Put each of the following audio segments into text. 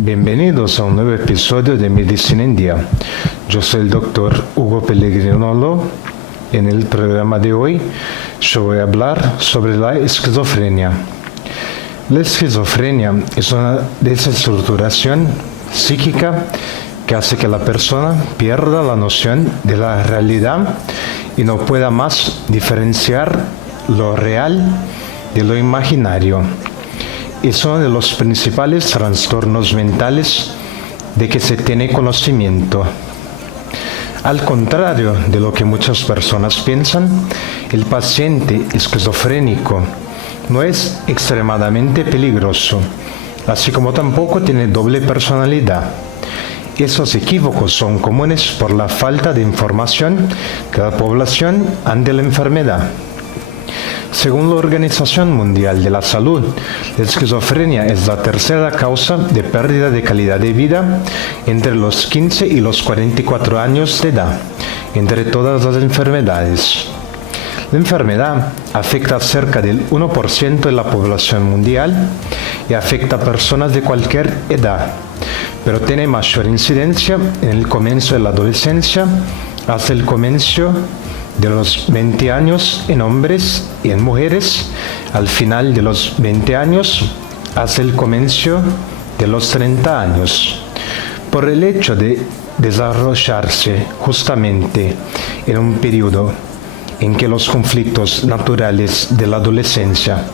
Bienvenidos a un nuevo episodio de Medicina en Día. Yo soy el doctor Hugo Pellegrinolo. En el programa de hoy yo voy a hablar sobre la esquizofrenia. La esquizofrenia es una desestructuración psíquica que hace que la persona pierda la noción de la realidad y no pueda más diferenciar lo real de lo imaginario. Es uno de los principales trastornos mentales de que se tiene conocimiento. Al contrario de lo que muchas personas piensan, el paciente esquizofrénico no es extremadamente peligroso, así como tampoco tiene doble personalidad. Esos equívocos son comunes por la falta de información de la población ante la enfermedad. Según la Organización Mundial de la Salud, la esquizofrenia es la tercera causa de pérdida de calidad de vida entre los 15 y los 44 años de edad, entre todas las enfermedades. La enfermedad afecta a cerca del 1% de la población mundial y afecta a personas de cualquier edad, pero tiene mayor incidencia en el comienzo de la adolescencia hasta el comienzo de los 20 años en hombres y en mujeres, al final de los 20 años hasta el comienzo de los 30 años. Por el hecho de desarrollarse justamente en un periodo en que los conflictos naturales de la adolescencia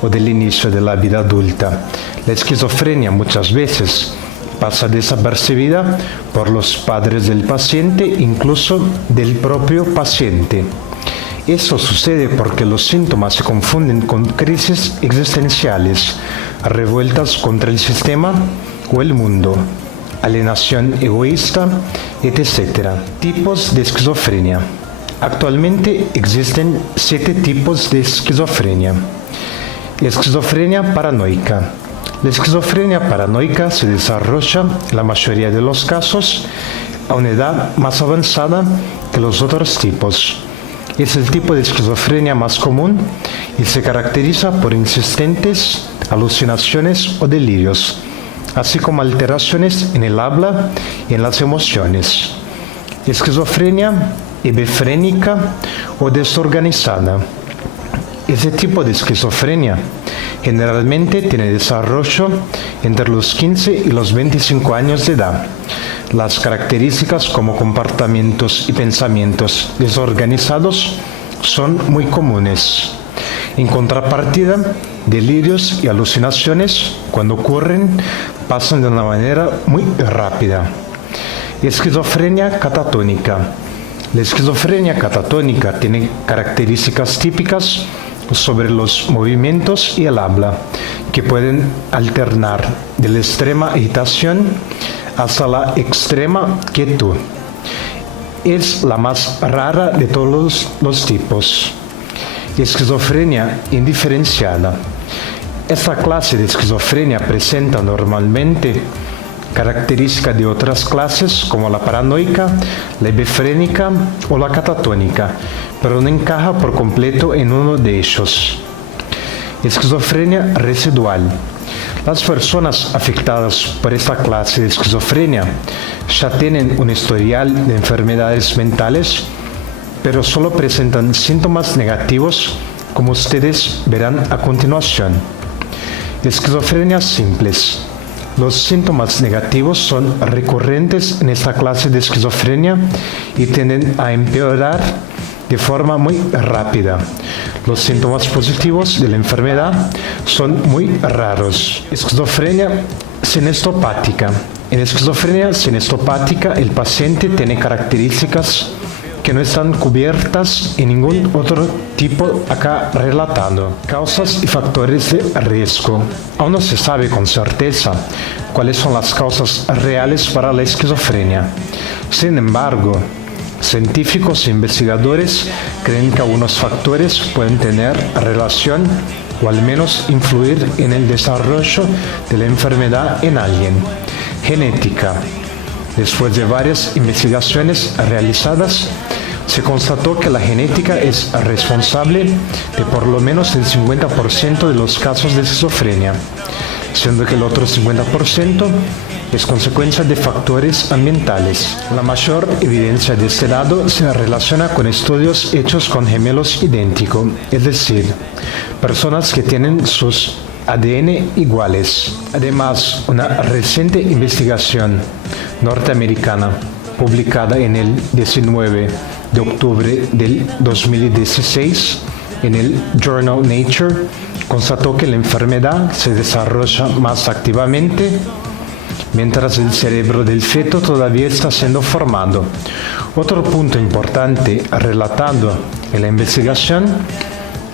o del inicio de la vida adulta, la esquizofrenia muchas veces pasa desapercibida por los padres del paciente, incluso del propio paciente. Eso sucede porque los síntomas se confunden con crisis existenciales, revueltas contra el sistema o el mundo, alienación egoísta, etc. Tipos de esquizofrenia. Actualmente existen 7 tipos de esquizofrenia. Esquizofrenia paranoica. La esquizofrenia paranoica se desarrolla en la mayoría de los casos a una edad más avanzada que los otros tipos. Es el tipo de esquizofrenia más común y se caracteriza por insistentes alucinaciones o delirios, así como alteraciones en el habla y en las emociones. Esquizofrenia hebefrénica o desorganizada. Ese tipo de esquizofrenia generalmente tiene desarrollo entre los 15 y los 25 años de edad. Las características como comportamientos y pensamientos desorganizados son muy comunes. En contrapartida, delirios y alucinaciones, cuando ocurren, pasan de una manera muy rápida. Esquizofrenia catatónica. La esquizofrenia catatónica tiene características típicas sobre los movimientos y el habla, que pueden alternar de la extrema agitación hasta la extrema quietud. Es la más rara de todos los tipos. Esquizofrenia indiferenciada. Esta clase de esquizofrenia presenta normalmente características de otras clases como la paranoica, la hebefrénica o la catatónica, pero no encaja por completo en uno de ellos. Esquizofrenia residual. Las personas afectadas por esta clase de esquizofrenia ya tienen un historial de enfermedades mentales, pero solo presentan síntomas negativos, como ustedes verán a continuación. Esquizofrenias simples. Los síntomas negativos son recurrentes en esta clase de esquizofrenia y tienden a empeorar de forma muy rápida. Los síntomas positivos de la enfermedad son muy raros. Esquizofrenia sinestopática. En esquizofrenia sinestopática, el paciente tiene características que no están cubiertas en ningún otro tipo acá relatado. Causas y factores de riesgo. Aún no se sabe con certeza cuáles son las causas reales para la esquizofrenia. Sin embargo, científicos e investigadores creen que algunos factores pueden tener relación o al menos influir en el desarrollo de la enfermedad en alguien. Genética. Después de varias investigaciones realizadas, se constató que la genética es responsable de por lo menos el 50% de los casos de esquizofrenia. siendo que el otro 50% es consecuencia de factores ambientales. La mayor evidencia de este lado se relaciona con estudios hechos con gemelos idénticos, es decir, personas que tienen sus ADN iguales. Además, una reciente investigación norteamericana publicada en el 19 de octubre del 2016 en el Journal Nature constató que la enfermedad se desarrolla más activamente mientras el cerebro del feto todavía está siendo formado. Otro punto importante relatado en la investigación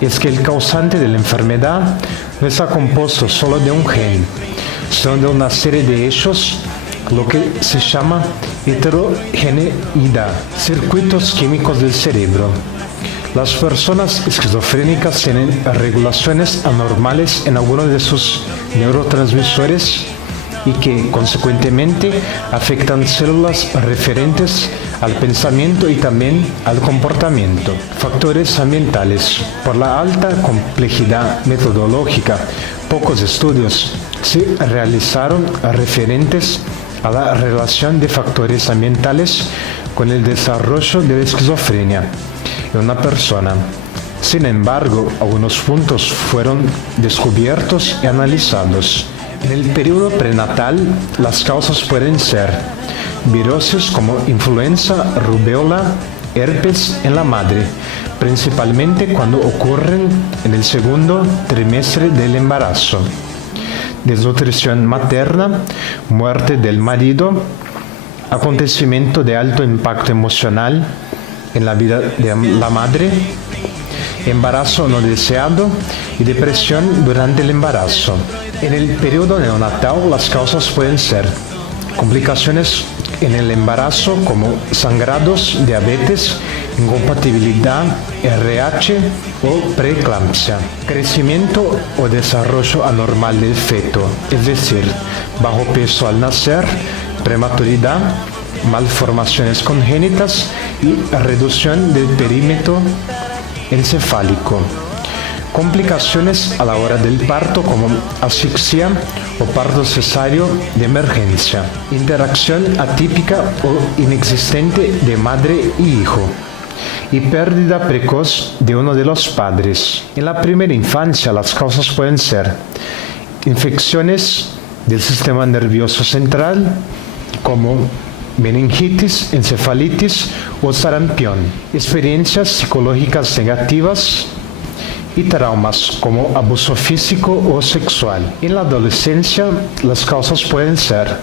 es que el causante de la enfermedad no está compuesto solo de un gen, sino de una serie de ellos, lo que se llama heterogeneidad, circuitos químicos del cerebro. Las personas esquizofrénicas tienen regulaciones anormales en algunos de sus neurotransmisores y que, consecuentemente, afectan células referentes al pensamiento y también al comportamiento. Factores ambientales. Por la alta complejidad metodológica, pocos estudios se realizaron referentes a la relación de factores ambientales con el desarrollo de la esquizofrenia en una persona. Sin embargo, algunos puntos fueron descubiertos y analizados. En el periodo prenatal, las causas pueden ser virosis como influenza, rubéola, herpes en la madre, principalmente cuando ocurren en el segundo trimestre del embarazo. Desnutrición materna, muerte del marido, acontecimiento de alto impacto emocional en la vida de la madre, embarazo no deseado y depresión durante el embarazo. En el periodo neonatal las causas pueden ser complicaciones en el embarazo como sangrados, diabetes, incompatibilidad, RH o preeclampsia. Crecimiento o desarrollo anormal del feto, es decir, bajo peso al nacer, prematuridad, malformaciones congénitas y reducción del perímetro encefálico. Complicaciones a la hora del parto como asfixia o parto cesáreo de emergencia. Interacción atípica o inexistente de madre y hijo. Y pérdida precoz de uno de los padres. En la primera infancia las causas pueden ser infecciones del sistema nervioso central como meningitis, encefalitis o sarampión, experiencias psicológicas negativas y traumas como abuso físico o sexual. En la adolescencia, las causas pueden ser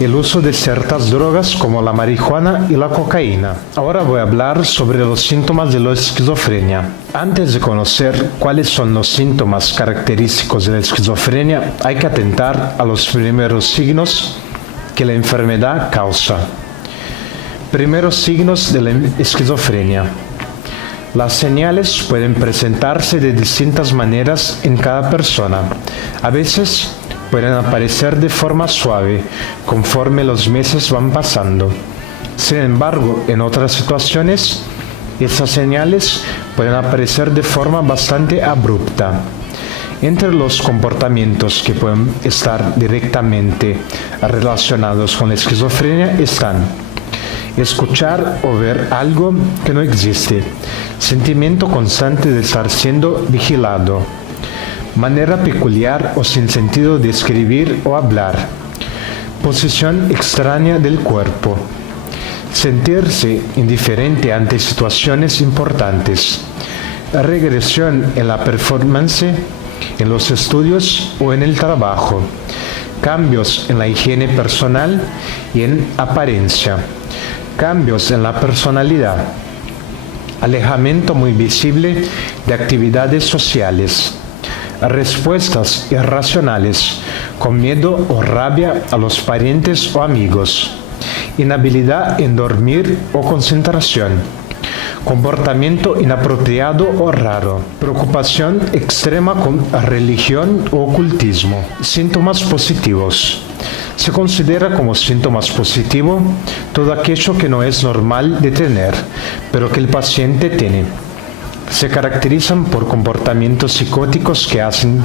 el uso de ciertas drogas como la marihuana y la cocaína. Ahora voy a hablar sobre los síntomas de la esquizofrenia. Antes de conocer cuáles son los síntomas característicos de la esquizofrenia, hay que atentar a los primeros signos que la enfermedad causa. Primeros signos de la esquizofrenia. Las señales pueden presentarse de distintas maneras en cada persona. A veces pueden aparecer de forma suave conforme los meses van pasando. Sin embargo, en otras situaciones, estas señales pueden aparecer de forma bastante abrupta. Entre los comportamientos que pueden estar directamente relacionados con la esquizofrenia están escuchar o ver algo que no existe, sentimiento constante de estar siendo vigilado, manera peculiar o sin sentido de escribir o hablar, posición extraña del cuerpo, sentirse indiferente ante situaciones importantes, regresión en la performance, en los estudios o en el trabajo, cambios en la higiene personal y en apariencia, cambios en la personalidad, alejamiento muy visible de actividades sociales, respuestas irracionales, con miedo o rabia a los parientes o amigos, inhabilidad en dormir o concentración, comportamiento inapropiado o raro, preocupación extrema con religión o ocultismo. Síntomas positivos. Se considera como síntomas positivo todo aquello que no es normal de tener, pero que el paciente tiene. Se caracterizan por comportamientos psicóticos que hacen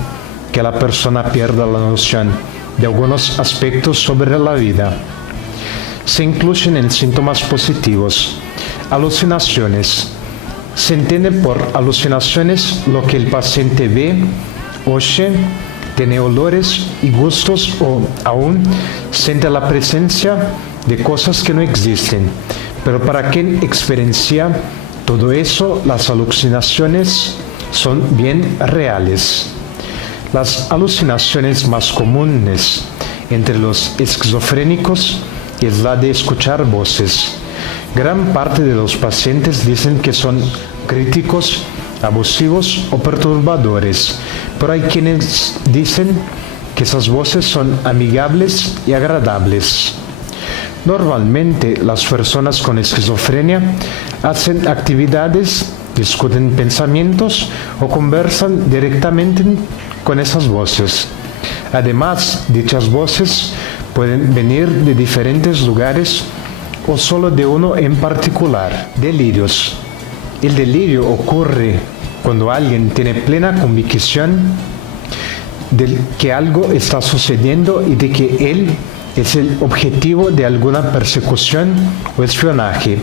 que la persona pierda la noción de algunos aspectos sobre la vida. Se incluyen en síntomas positivos alucinaciones. Se entiende por alucinaciones lo que el paciente ve, oye, tiene olores y gustos o aún siente la presencia de cosas que no existen. Pero para quien experiencia todo eso, las alucinaciones son bien reales. Las alucinaciones más comunes entre los esquizofrénicos es la de escuchar voces. Gran parte de los pacientes dicen que son críticos, abusivos o perturbadores, pero hay quienes dicen que esas voces son amigables y agradables. Normalmente las personas con esquizofrenia hacen actividades, discuten pensamientos o conversan directamente con esas voces. Además, dichas voces pueden venir de diferentes lugares o solo de uno en particular. Delirios. El delirio ocurre cuando alguien tiene plena convicción de que algo está sucediendo y de que él es el objetivo de alguna persecución o espionaje.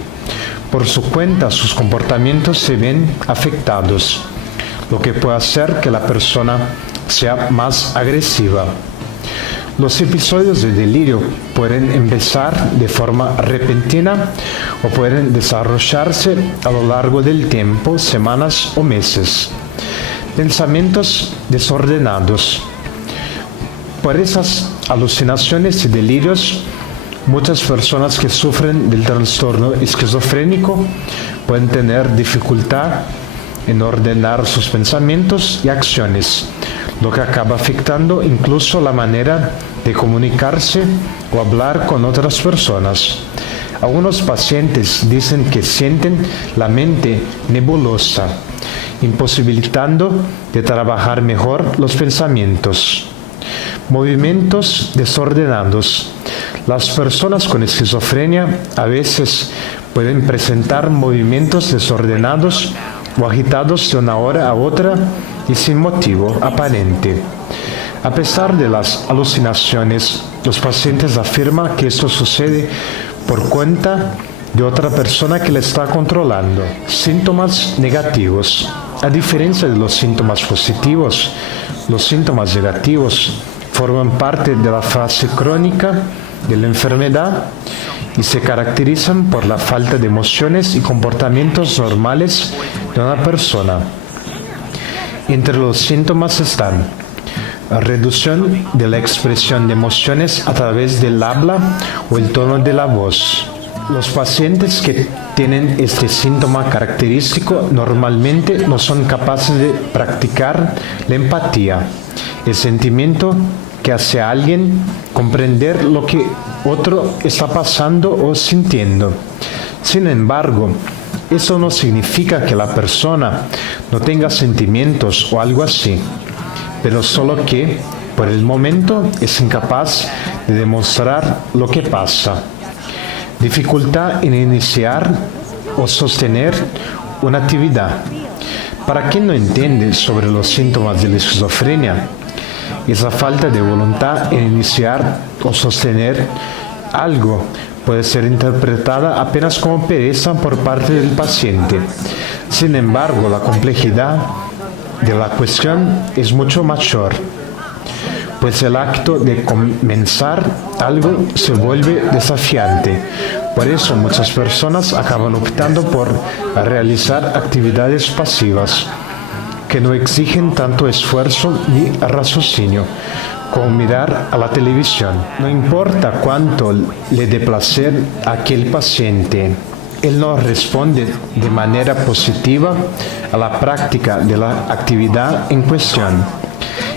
Por su cuenta, sus comportamientos se ven afectados, lo que puede hacer que la persona sea más agresiva. Los episodios de delirio pueden empezar de forma repentina o pueden desarrollarse a lo largo del tiempo, semanas o meses. Pensamientos desordenados. Por esas alucinaciones y delirios, muchas personas que sufren del trastorno esquizofrénico pueden tener dificultad en ordenar sus pensamientos y acciones, lo que acaba afectando incluso la manera de comunicarse o hablar con otras personas. Algunos pacientes dicen que sienten la mente nebulosa, imposibilitando de trabajar mejor los pensamientos. Movimientos desordenados. Las personas con esquizofrenia a veces pueden presentar movimientos desordenados o agitados de una hora a otra y sin motivo aparente. A pesar de las alucinaciones, los pacientes afirman que esto sucede por cuenta de otra persona que le está controlando. Síntomas negativos. A diferencia de los síntomas positivos, los síntomas negativos forman parte de la fase crónica de la enfermedad y se caracterizan por la falta de emociones y comportamientos normales de una persona. Entre los síntomas están la reducción de la expresión de emociones a través del habla o el tono de la voz. Los pacientes que tienen este síntoma característico normalmente no son capaces de practicar la empatía, el sentimiento que hace a alguien comprender lo que otro está pasando o sintiendo. Sin embargo, eso no significa que la persona no tenga sentimientos o algo así, pero solo que, por el momento, es incapaz de demostrar lo que pasa. Dificultad en iniciar o sostener una actividad. Para quien no entiende sobre los síntomas de la esquizofrenia, esa falta de voluntad en iniciar o sostener algo puede ser interpretada apenas como pereza por parte del paciente. Sin embargo, la complejidad de la cuestión es mucho mayor, pues el acto de comenzar algo se vuelve desafiante. Por eso muchas personas acaban optando por realizar actividades pasivas que no exigen tanto esfuerzo ni raciocinio como mirar a la televisión. No importa cuánto le dé placer a aquel paciente, él no responde de manera positiva a la práctica de la actividad en cuestión.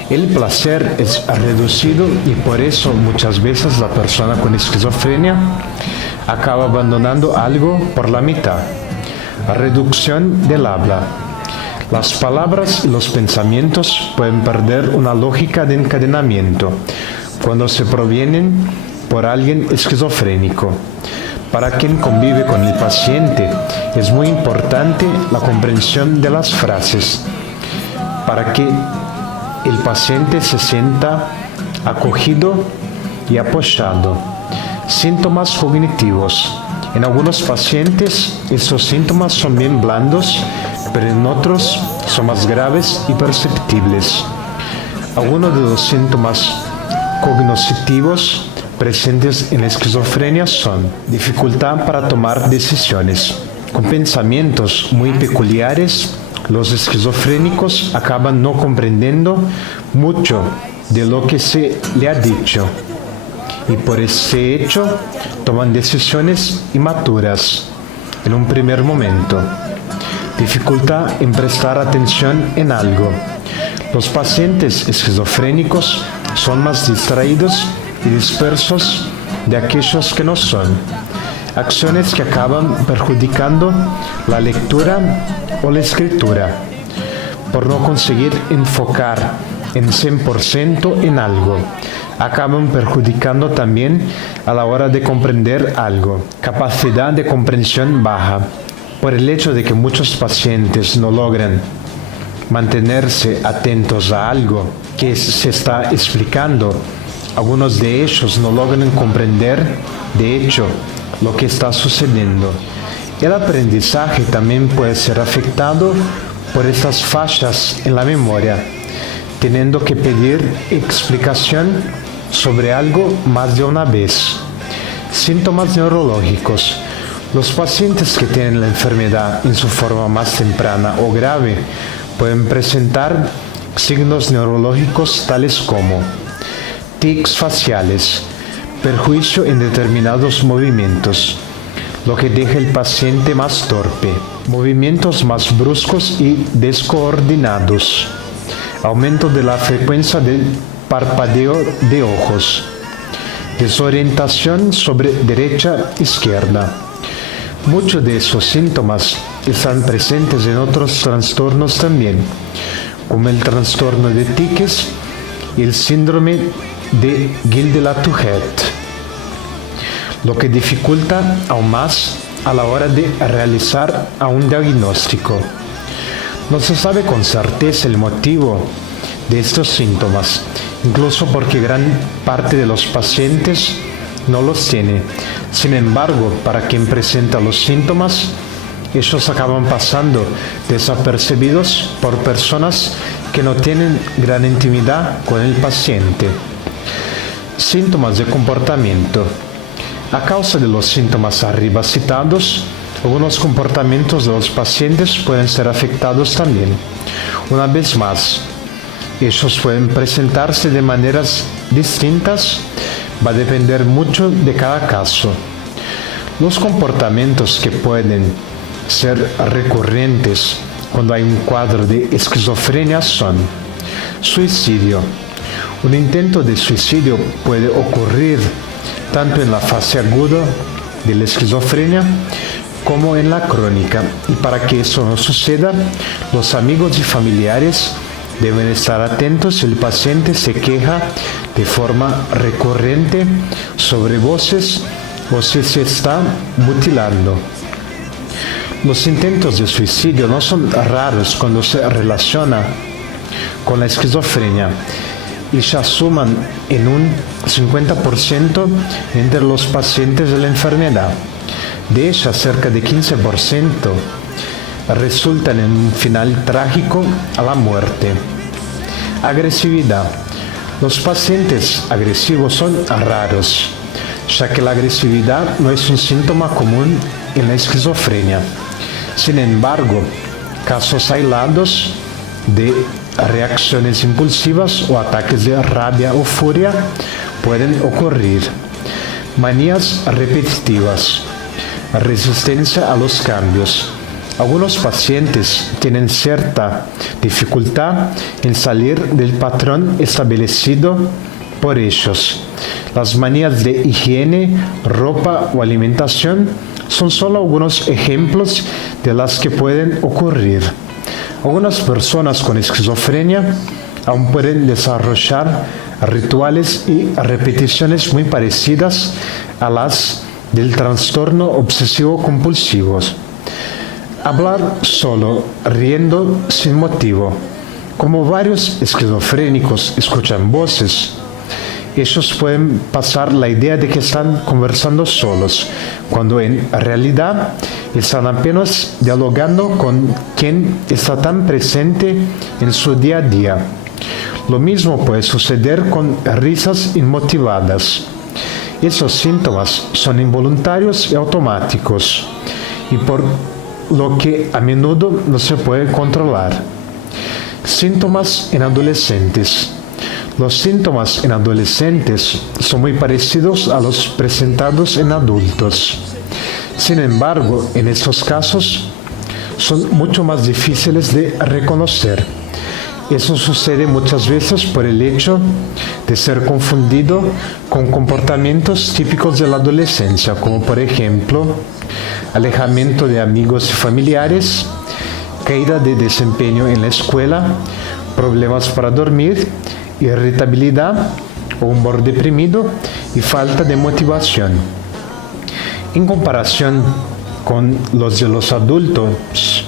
El placer es reducido y por eso muchas veces la persona con esquizofrenia acaba abandonando algo por la mitad. Reducción del habla. Las palabras y los pensamientos pueden perder una lógica de encadenamiento cuando se provienen por alguien esquizofrénico. Para quien convive con el paciente es muy importante la comprensión de las frases para que el paciente se sienta acogido y apoyado. Síntomas cognitivos. En algunos pacientes estos síntomas son bien blandos, pero en otros son más graves y perceptibles. Algunos de los síntomas cognitivos presentes en la esquizofrenia son dificultad para tomar decisiones. Con pensamientos muy peculiares, los esquizofrénicos acaban no comprendiendo mucho de lo que se le ha dicho y por ese hecho toman decisiones inmaturas en un primer momento. Dificultad en prestar atención en algo. Los pacientes esquizofrénicos son más distraídos y dispersos de aquellos que no son. Acciones que acaban perjudicando la lectura o la escritura, por no conseguir enfocar en 100% en algo. Acaban perjudicando también a la hora de comprender algo. Capacidad de comprensión baja. Por el hecho de que muchos pacientes no logran mantenerse atentos a algo que se está explicando, algunos de ellos no logran comprender, de hecho, lo que está sucediendo. El aprendizaje también puede ser afectado por estas fallas en la memoria, teniendo que pedir explicación sobre algo más de una vez. Síntomas neurológicos. Los pacientes que tienen la enfermedad en su forma más temprana o grave pueden presentar signos neurológicos tales como tics faciales, perjuicio en determinados movimientos, lo que deja el paciente más torpe, movimientos más bruscos y descoordinados, aumento de la frecuencia del parpadeo de ojos, desorientación sobre derecha-izquierda. Muchos de esos síntomas están presentes en otros trastornos también, como el trastorno de tics y el síndrome de Gilde-La-Tourette, lo que dificulta aún más a la hora de realizar un diagnóstico. No se sabe con certeza el motivo de estos síntomas, incluso porque gran parte de los pacientes no los tiene. Sin embargo, para quien presenta los síntomas, ellos acaban pasando desapercibidos por personas que no tienen gran intimidad con el paciente. Síntomas de comportamiento. A causa de los síntomas arriba citados, algunos comportamientos de los pacientes pueden ser afectados también. Una vez más, ellos pueden presentarse de maneras distintas, va a depender mucho de cada caso. Los comportamientos que pueden ser recurrentes cuando hay un cuadro de esquizofrenia son suicidio. Un intento de suicidio puede ocurrir tanto en la fase aguda de la esquizofrenia como en la crónica, y para que eso no suceda, los amigos y familiares deben estar atentos si el paciente se queja de forma recurrente sobre voces o si se está mutilando. Los intentos de suicidio no son raros cuando se relaciona con la esquizofrenia y se asuman en un 50% entre los pacientes de la enfermedad. De ellas, cerca de 15% resultan en un final trágico a la muerte. Agresividad. Los pacientes agresivos son raros, ya que la agresividad no es un síntoma común en la esquizofrenia. Sin embargo, casos aislados de reacciones impulsivas o ataques de rabia o furia pueden ocurrir. Manías repetitivas. Resistencia a los cambios. Algunos pacientes tienen cierta dificultad en salir del patrón establecido por ellos. Las manías de higiene, ropa o alimentación son solo algunos ejemplos de las que pueden ocurrir. Algunas personas con esquizofrenia aún pueden desarrollar rituales y repeticiones muy parecidas a las del trastorno obsesivo compulsivo. Hablar solo, riendo sin motivo. Como varios esquizofrénicos escuchan voces, ellos pueden pasar la idea de que están conversando solos, cuando en realidad están apenas dialogando con quien está tan presente en su día a día. Lo mismo puede suceder con risas inmotivadas. Esos síntomas son involuntarios y automáticos, y por lo que a menudo no se puede controlar. Síntomas en adolescentes. Los síntomas en adolescentes son muy parecidos a los presentados en adultos. Sin embargo, en estos casos son mucho más difíciles de reconocer. Eso sucede muchas veces por el hecho de ser confundido con comportamientos típicos de la adolescencia, como por ejemplo, alejamiento de amigos y familiares, caída de desempeño en la escuela, problemas para dormir, irritabilidad o humor deprimido y falta de motivación. En comparación con los de los adultos,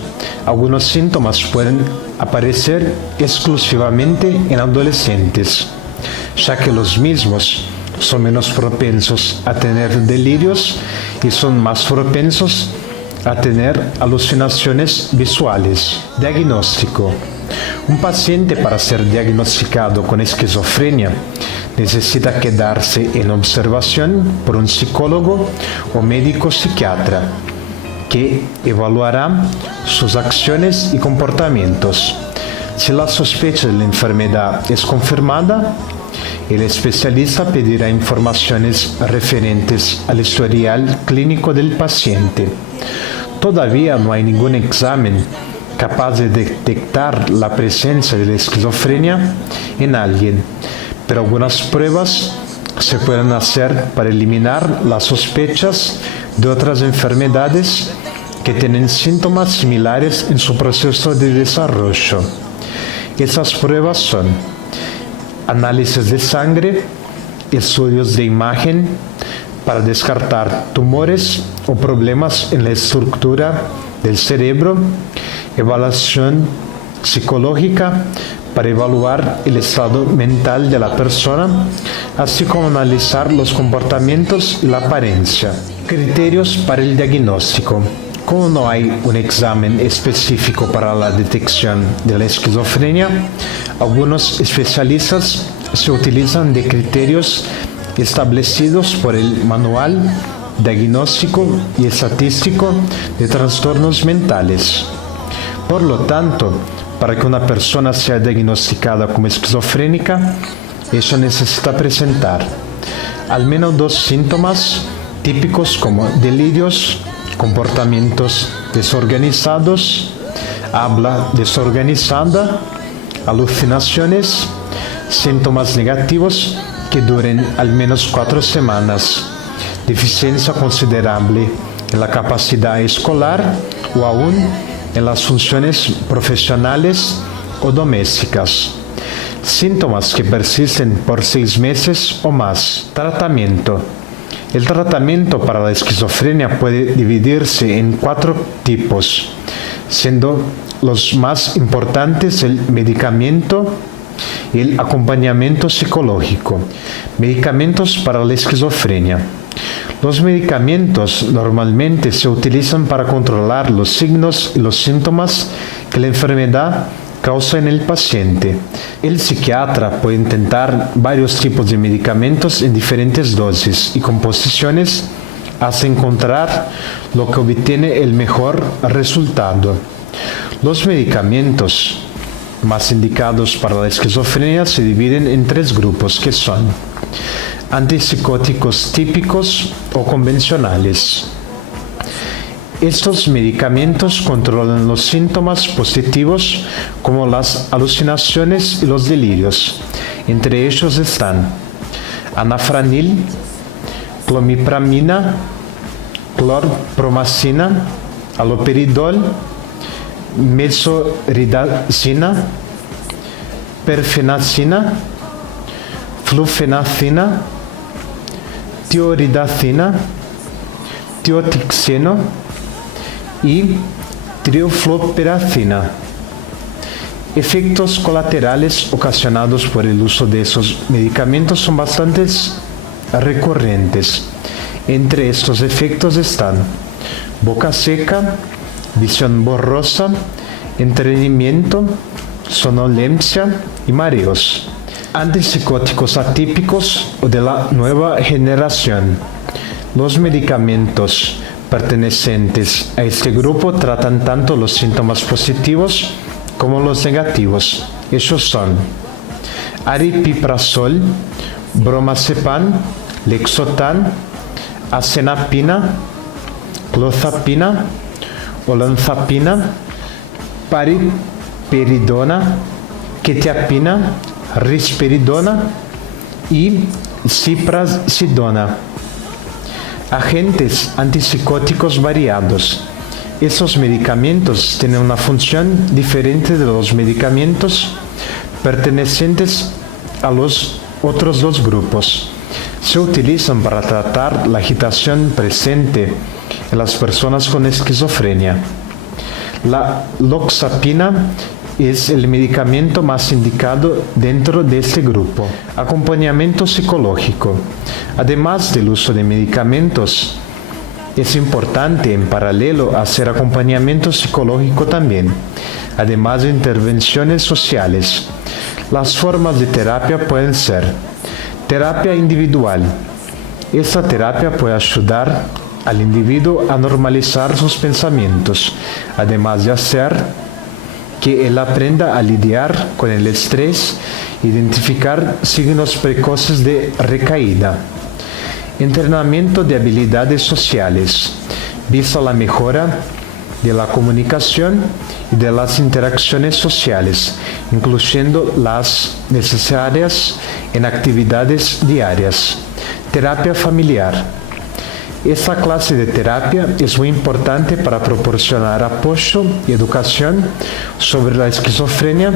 algunos síntomas pueden aparecer exclusivamente en adolescentes, ya que los mismos son menos propensos a tener delirios y son más propensos a tener alucinaciones visuales. Diagnóstico. Un paciente, para ser diagnosticado con esquizofrenia, necesita quedarse en observación por un psicólogo o médico psiquiatra, que evaluará sus acciones y comportamientos. Si la sospecha de la enfermedad es confirmada, el especialista pedirá informaciones referentes al historial clínico del paciente. Todavía no hay ningún examen capaz de detectar la presencia de la esquizofrenia en alguien, pero algunas pruebas se pueden hacer para eliminar las sospechas de otras enfermedades que tienen síntomas similares en su proceso de desarrollo. Esas pruebas son análisis de sangre, estudios de imagen para descartar tumores o problemas en la estructura del cerebro, evaluación psicológica para evaluar el estado mental de la persona, así como analizar los comportamientos y la apariencia. Criterios para el diagnóstico. Como no hay un examen específico para la detección de la esquizofrenia, algunos especialistas se utilizan de criterios establecidos por el Manual Diagnóstico y Estadístico de Trastornos Mentales. Por lo tanto, para que una persona sea diagnosticada como esquizofrénica, ella necesita presentar al menos 2 síntomas típicos como delirios, comportamientos desorganizados, habla desorganizada, alucinaciones, síntomas negativos que duren al menos 4 semanas, deficiencia considerable en la capacidad escolar o aún en las funciones profesionales o domésticas. Síntomas que persisten por 6 meses o más. Tratamiento. El tratamiento para la esquizofrenia puede dividirse en 4 tipos, siendo los más importantes el medicamento y el acompañamiento psicológico. Medicamentos para la esquizofrenia. Los medicamentos normalmente se utilizan para controlar los signos y los síntomas que la enfermedad causa en el paciente. El psiquiatra puede intentar varios tipos de medicamentos en diferentes dosis y composiciones hasta encontrar lo que obtiene el mejor resultado. Los medicamentos más indicados para la esquizofrenia se dividen en 3 grupos, que son antipsicóticos típicos o convencionales. Estos medicamentos controlan los síntomas positivos como las alucinaciones y los delirios. Entre ellos están anafranil, clomipramina, clorpromacina, haloperidol, mesoridazina, perfenacina, flufenacina, tioridazina, tiotixeno y triofloperacina. Efectos colaterales ocasionados por el uso de esos medicamentos son bastante recurrentes. Entre estos efectos están boca seca, visión borrosa, estreñimiento, somnolencia y mareos. Antipsicóticos atípicos o de la nueva generación. Los medicamentos pertenecientes a este grupo tratan tanto los síntomas positivos como los negativos. Ellos son aripiprazol, bromazepam, lexotan, azenapina, clozapina, olanzapina, paliperidona, quetiapina, risperidona y ziprasidona. Agentes antipsicóticos variados. Esos medicamentos tienen una función diferente de los medicamentos pertenecientes a los otros dos grupos. Se utilizan para tratar la agitación presente en las personas con esquizofrenia. La loxapina es el medicamento más indicado dentro de este grupo. Acompañamiento psicológico. Además del uso de medicamentos, es importante en paralelo hacer acompañamiento psicológico también, además de intervenciones sociales. Las formas de terapia pueden ser terapia individual. Esta terapia puede ayudar al individuo a normalizar sus pensamientos, además de hacer que él aprenda a lidiar con el estrés, identificar signos precoces de recaída. Entrenamiento de habilidades sociales, vista la mejora de la comunicación y de las interacciones sociales, incluyendo las necesarias en actividades diarias. Terapia familiar. Esta clase de terapia es muy importante para proporcionar apoyo y educación sobre la esquizofrenia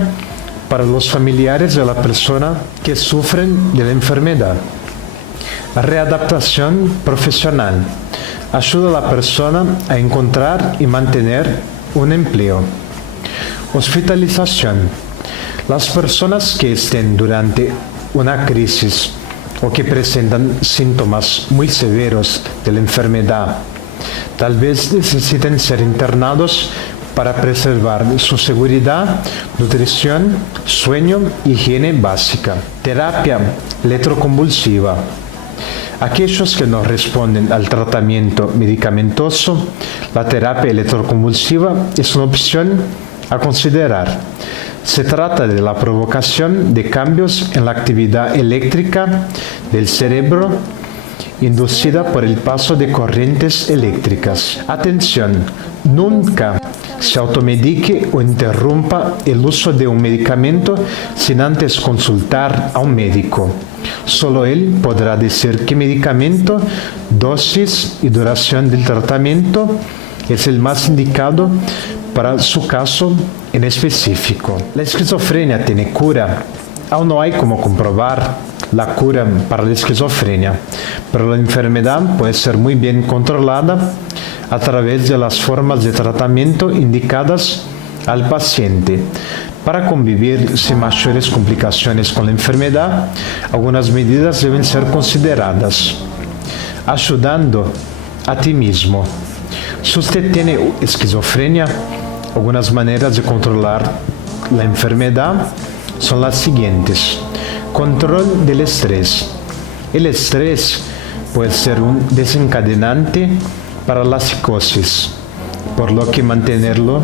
para los familiares de la persona que sufren de la enfermedad. Readaptación profesional. Ayuda a la persona a encontrar y mantener un empleo. Hospitalización. Las personas que estén durante una crisis o que presentan síntomas muy severos de la enfermedad, tal vez necesiten ser internados para preservar su seguridad, nutrición, sueño y higiene básica. Terapia electroconvulsiva. Aquellos que no responden al tratamiento medicamentoso, la terapia electroconvulsiva es una opción a considerar. Se trata de la provocación de cambios en la actividad eléctrica del cerebro inducida por el paso de corrientes eléctricas. Atención, nunca se automedique o interrumpa el uso de un medicamento sin antes consultar a un médico. Solo él podrá decir qué medicamento, dosis y duración del tratamiento es el más indicado para su caso en específico. La esquizofrenia tiene cura. Aún no hay cómo comprobar la cura para la esquizofrenia, pero la enfermedad puede ser muy bien controlada a través de las formas de tratamiento indicadas al paciente. Para convivir sin mayores complicaciones con la enfermedad, algunas medidas deben ser consideradas. Ayudando a ti mismo. Si usted tiene esquizofrenia, algunas maneras de controlar la enfermedad son las siguientes. Control del estrés. El estrés puede ser un desencadenante para la psicosis, por lo que mantenerlo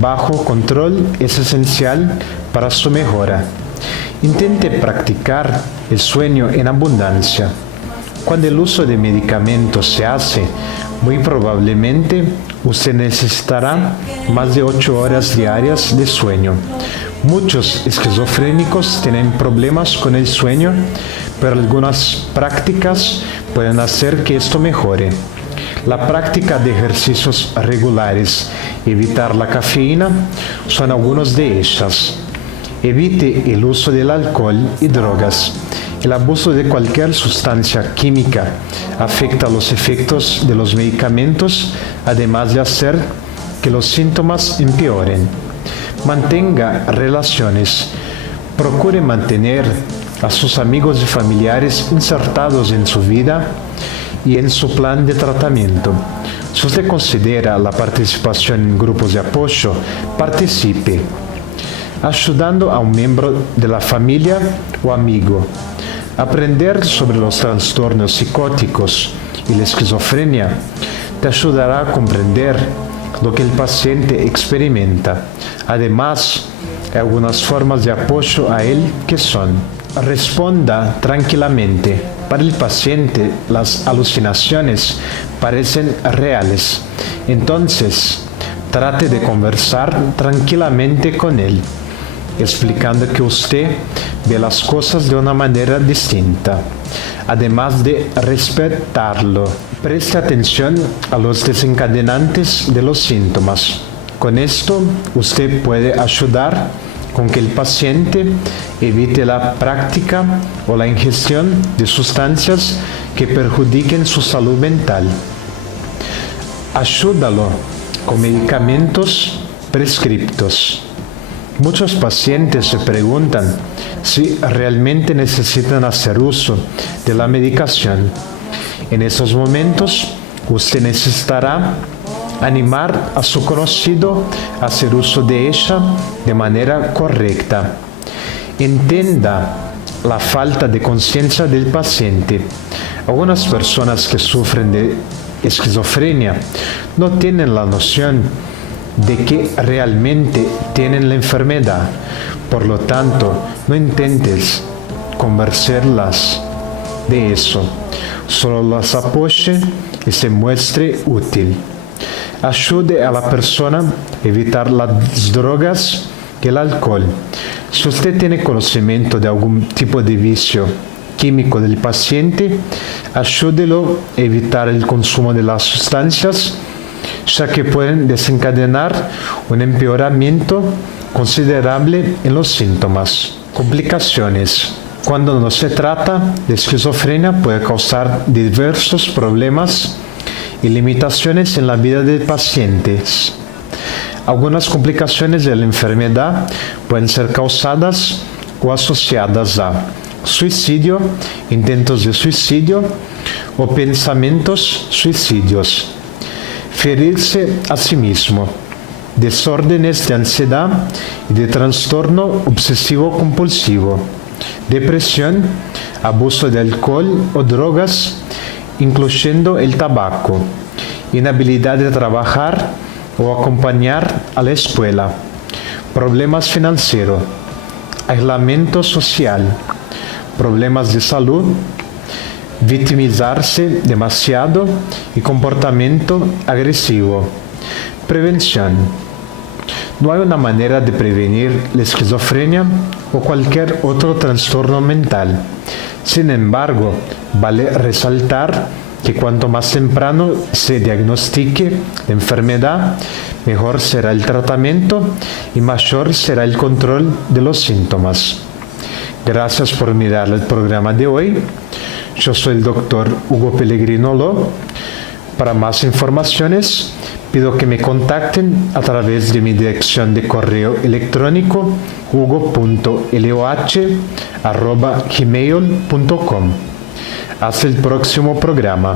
bajo control es esencial para su mejora. Intente practicar el sueño en abundancia. Cuando el uso de medicamentos se hace, muy probablemente usted necesitará más de 8 horas diarias de sueño. Muchos esquizofrénicos tienen problemas con el sueño, pero algunas prácticas pueden hacer que esto mejore. La práctica de ejercicios regulares y evitar la cafeína son algunos de ellas. Evite el uso del alcohol y drogas. El abuso de cualquier sustancia química afecta los efectos de los medicamentos, además de hacer que los síntomas empeoren. Mantenga relaciones. Procure mantener a sus amigos y familiares insertados en su vida y en su plan de tratamiento. Si usted considera la participación en grupos de apoyo, participe, ayudando a un miembro de la familia o amigo. Aprender sobre los trastornos psicóticos y la esquizofrenia te ayudará a comprender lo que el paciente experimenta. Además, hay algunas formas de apoyo a él que son: responda tranquilamente. Para el paciente, las alucinaciones parecen reales. Entonces, trate de conversar tranquilamente con él, explicando que usted ve las cosas de una manera distinta. Además de respetarlo, preste atención a los desencadenantes de los síntomas. Con esto, usted puede ayudar con que el paciente evite la práctica o la ingestión de sustancias que perjudiquen su salud mental. Ayúdalo con medicamentos prescriptos. Muchos pacientes se preguntan si realmente necesitan hacer uso de la medicación. En esos momentos, usted necesitará animar a su conocido a hacer uso de ella de manera correcta. Entienda la falta de conciencia del paciente. Algunas personas que sufren de esquizofrenia no tienen la noción de que realmente tienen la enfermedad. Por lo tanto, no intentes convencerlas de eso. Solo las apoye y se muestre útil. Ayude a la persona a evitar las drogas y el alcohol. Si usted tiene conocimiento de algún tipo de vicio químico del paciente, ayúdelo a evitar el consumo de las sustancias, ya que pueden desencadenar un empeoramiento considerable en los síntomas. Complicaciones. Cuando no se trata de esquizofrenia, puede causar diversos problemas y limitaciones en la vida de pacientes. Algunas complicaciones de la enfermedad pueden ser causadas o asociadas a suicidio, intentos de suicidio o pensamientos suicidios, ferirse a sí mismo, desórdenes de ansiedad y de trastorno obsesivo-compulsivo, depresión, abuso de alcohol o drogas, incluyendo el tabaco, inhabilidad de trabajar o acompañar a la escuela, problemas financieros, aislamiento social, problemas de salud, victimizarse demasiado y comportamiento agresivo. Prevención. No hay una manera de prevenir la esquizofrenia o cualquier otro trastorno mental. Sin embargo, vale resaltar que cuanto más temprano se diagnostique la enfermedad, mejor será el tratamiento y mayor será el control de los síntomas. Gracias por mirar el programa de hoy. Yo soy el doctor Hugo Pellegrino Lo. Para más informaciones, pido que me contacten a través de mi dirección de correo electrónico hugo.loh@gmail.com. Hasta el próximo programa.